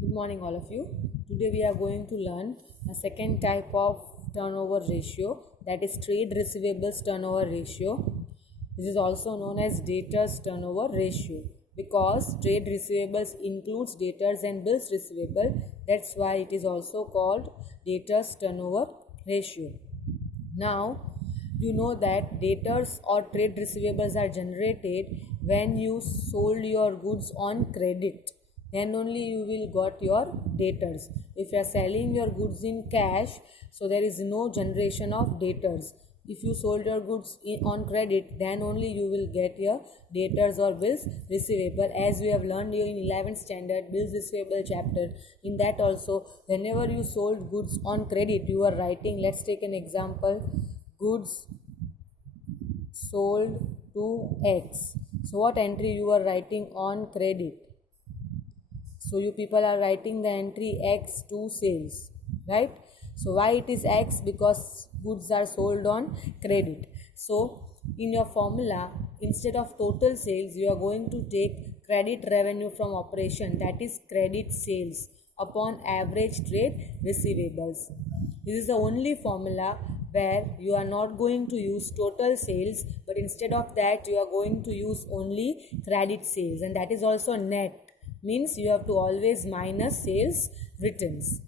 Good morning, all of you. Today we are going to learn a second type of turnover ratio, that is trade receivables turnover ratio. This is also known as debtors turnover ratio because trade receivables includes debtors and bills receivable. That's why it is also called debtors turnover ratio. Now, you know that debtors or trade receivables are generated when you sold your goods on credit. Then only you will got your debtors. If you are selling your goods in cash, so there is no generation of debtors. If you sold your goods on credit, then only you will get your debtors or bills receivable, as we have learned here in 11th standard bills receivable chapter. In that also, whenever you sold goods on credit, you are writing, let's take an example, goods sold to X. So what entry you are writing on credit? So you people are writing the entry X to sales, right? So why it is X? Because goods are sold on credit. So in your formula, instead of total sales, you are going to take credit revenue from operation, that is credit sales, upon average trade receivables. This is the only formula where you are not going to use total sales, but instead of that you are going to use only credit sales, and that is also net, means you have to always minus sales returns.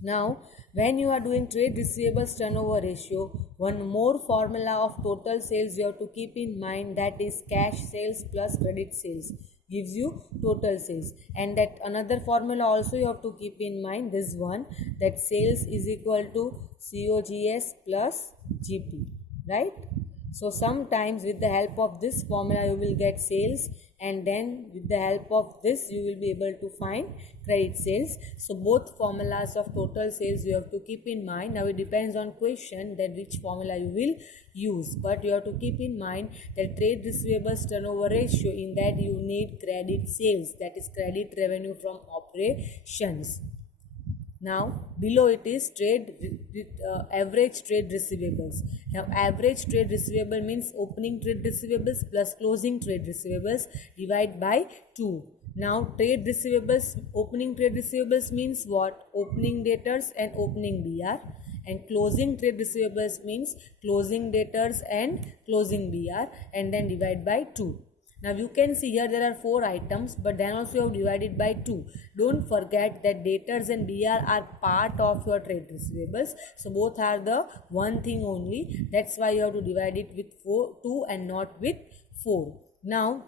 Now, when you are doing trade receivables turnover ratio, one more formula of total sales you have to keep in mind, that is cash sales plus credit sales gives you total sales. And that another formula also you have to keep in mind, this one, that sales is equal to COGS plus GP, right? So sometimes with the help of this formula you will get sales, and then with the help of this you will be able to find credit sales. So both formulas of total sales you have to keep in mind. Now it depends on question that which formula you will use, but you have to keep in mind that trade receivables turnover ratio, in that you need credit sales, that is credit revenue from operations. Now below it is average trade receivables. Now average trade receivable means opening trade receivables plus closing trade receivables divided by 2. Now trade receivables, opening trade receivables means what? Opening debtors and opening BR, and closing trade receivables means closing debtors and closing BR, and then divide by 2. Now you can see here there are 4 items, but then also you have divided by 2. Don't forget that debtors and BR are part of your trade receivables. So both are the one thing only. That's why you have to divide it with 2 and not with 4. Now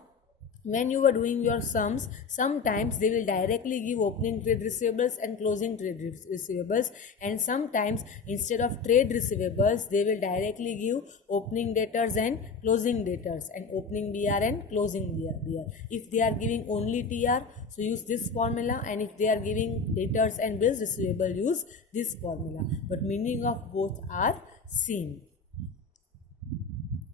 when you are doing your sums, sometimes they will directly give opening trade receivables and closing trade receivables, and sometimes instead of trade receivables they will directly give opening debtors and closing debtors, and opening BR and closing BR. If they are giving only TR, so use this formula, and if they are giving debtors and bills receivable, use this formula, but meaning of both are same.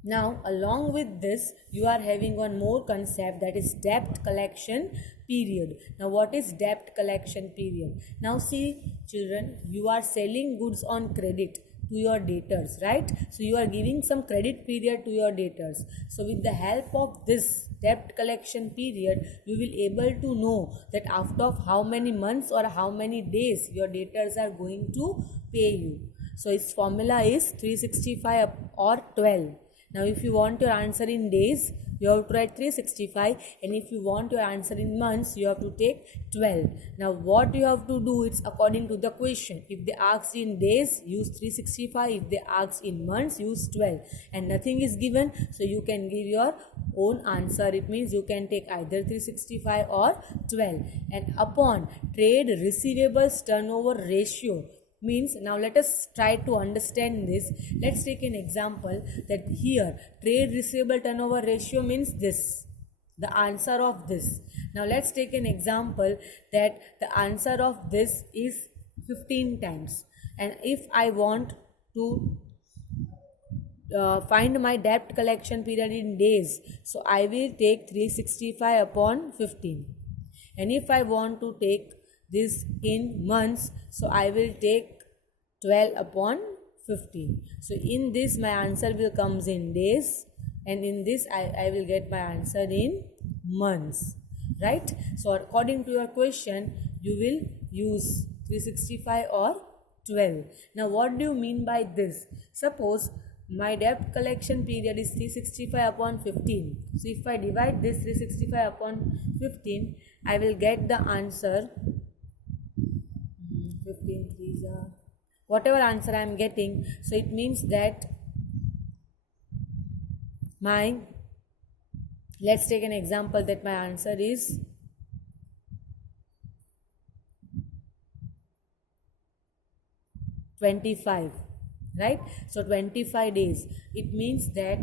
Now along with this you are having one more concept, that is debt collection period. Now what is debt collection period? Now see children, you are selling goods on credit to your debtors, right? So you are giving some credit period to your debtors. So with the help of this debt collection period, you will able to know that after how many months or how many days your debtors are going to pay you. So its formula is 365 or 12. Now if you want your answer in days, you have to write 365, and if you want your answer in months, you have to take 12. Now what you have to do, it's according to the question. If they ask in days, use 365. If they ask in months, use 12. And nothing is given, so you can give your own answer. It means you can take either 365 or 12. And upon trade receivables turnover ratio, means, now let us try to understand this. Let's take an example, that here trade receivable turnover ratio means this, the answer of this. Now let's take an example that the answer of this is 15 times, and if I want to find my debt collection period in days, so I will take 365 upon 15, and if I want to take this in months, so I will take 12 upon 15. So in this my answer will comes in days, and in this I will get my answer in months, right? So according to your question, you will use 365 or 12. Now what do you mean by this? Suppose my debt collection period is 365 upon 15. So if I divide this 365 upon 15, I will get the answer 15 threes are whatever answer I am getting. So it means that let's take an example that my answer is 25, right? So 25 days. It means that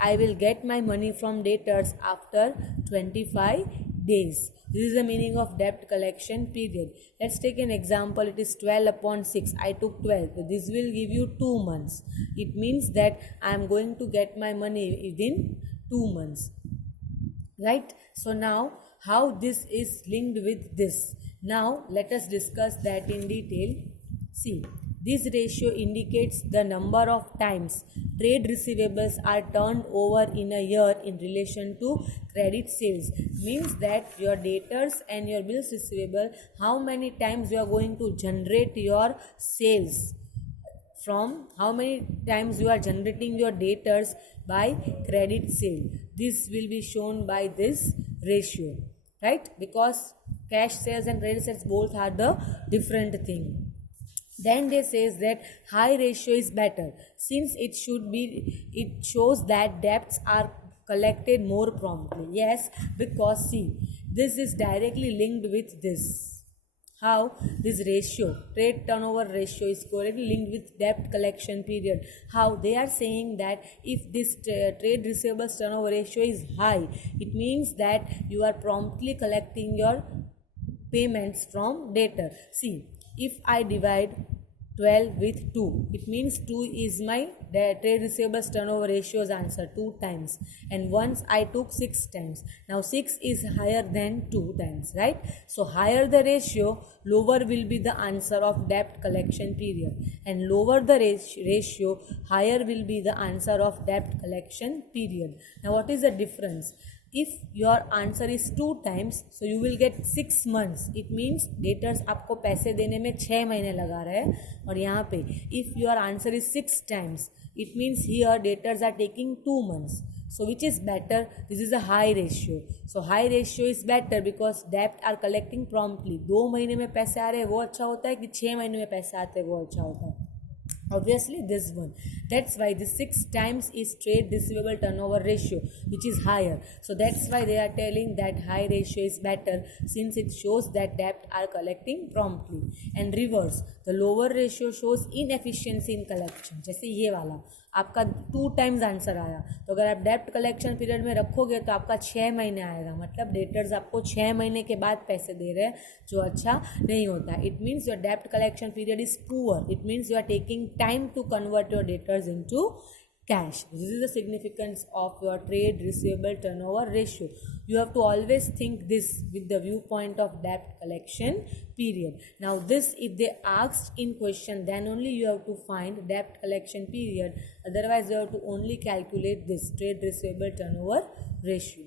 I will get my money from debtors after 25 days. This is the meaning of debt collection period. Let's take an example. It is 12 upon 6. I took 12. So this will give you 2 months. It means that I am going to get my money within 2 months. Right? So now how this is linked with this? Now let us discuss that in detail. See, this ratio indicates the number of times trade receivables are turned over in a year in relation to credit sales. Means that your debtors and your bills receivable, how many times you are going to generate your sales, from how many times you are generating your debtors by credit sale. This will be shown by this ratio, right? Because cash sales and credit sales both are the different thing. Then they says that high ratio is better since it shows that debts are collected more promptly. Yes, because see, this is directly linked with this. How this ratio, trade turnover ratio, is correctly linked with debt collection period. How they are saying that if this trade receivables turnover ratio is high, it means that you are promptly collecting your payments from debtor. See, if I divide 12 with 2, it means 2 is my trade receivables turnover ratio's answer 2 times, and once I took 6 times. Now 6 is higher than 2 times, right? So higher the ratio, lower will be the answer of debt collection period, and lower the ratio, higher will be the answer of debt collection period. Now what is the difference? If your answer is 2 times, so you will get 6 months. It means debtors आपको पैसे देने में 6 महीने लगा रहे हैं, और यहाँ पे if your answer is 6 times, it means here debtors are taking 2 months. So which is better? This is a high ratio. So high ratio is better because debt are collecting promptly. 2 महीने में पैसे आ रहे हैं वो अच्छा होता है कि 6 महीने में पैसे आते हैं वो अच्छा होता है? Obviously this one. That's why the 6 times is trade receivable turnover ratio, which is higher. So that's why they are telling that high ratio is better since it shows that debt are collecting promptly. And reverse, the lower ratio shows inefficiency in collection. जैसे ये वाला आपका 2 times answer आया, तो अगर आप डेप्ट collection period में रखोगे तो आपका 6 महीने आएगा, मतलब डेटर्स आपको 6 महीने के बाद पैसे दे रहे हैं, जो अच्छा नहीं होता. इट मीन्स योर डेप्ट collection period is poor. It means you are taking time to convert your debtors into cash. This is the significance of your trade receivable turnover ratio. You have to always think this with the viewpoint of debt collection period. Now this, if they asked in question, then only you have to find debt collection period. Otherwise you have to only calculate this trade receivable turnover ratio.